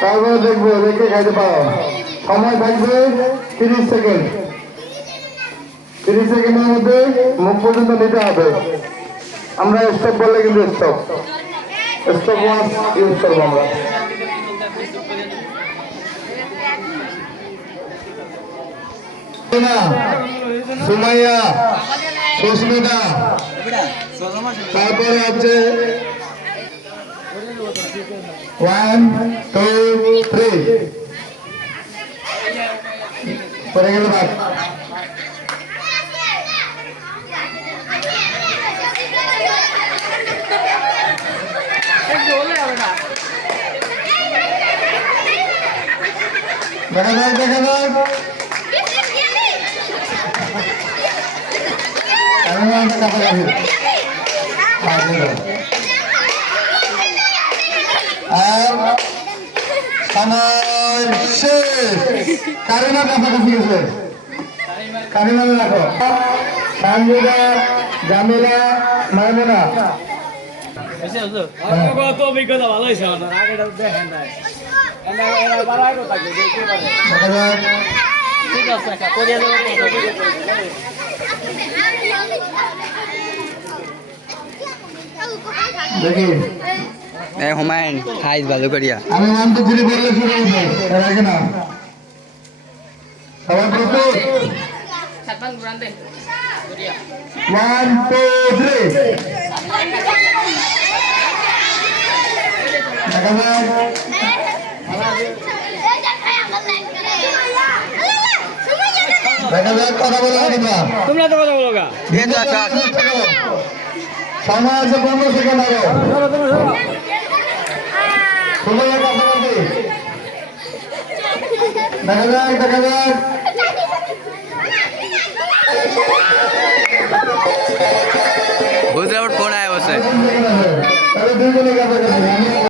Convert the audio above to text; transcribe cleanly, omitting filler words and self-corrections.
তারপরে দেখবো দেখে খাইতে পারো। সময় থাকবে 30 সেকেন্ড। 30 সেকেন্ডের মধ্যে মুখ পর্যন্ত নিতে হবে। আমরা স্টপ বললে কিন্তু স্টপ ওয়ান ইউজ করবো আমরা। সুমাইয়া, সুস্মিতা, তারপরে হচ্ছে 1 2 3 পরে গেল বাদ। দেখা যাক দেখা যাক সময় শেষ। কারিনা কাছাকাছি গেছে, কারিনা রাখো। সানজিদা, জামিলা, মাইমুনা। অভিজ্ঞতা ভালো হয়েছে আমার আগেটা দেখেন নাই ঠিক আছে দেখি হুমায়ুন খাইস ভালো করিয়া আমি 1 2 3 বললে শুরু হবে, এর আগে না। সবাই প্রস্তুত? 1 2 3 দেখা যাক। দেখা যাক, কথা বলা দিবা। তোমরা তো কথা বলো গা সময় আছে 15 সেকেন্ড আরো। সময়ের কাছাকাছি। দেখা যাক দেখা যাক। বুঝলে ফোন আয় বসে তাহলে 2 জনের কাছাকাছি।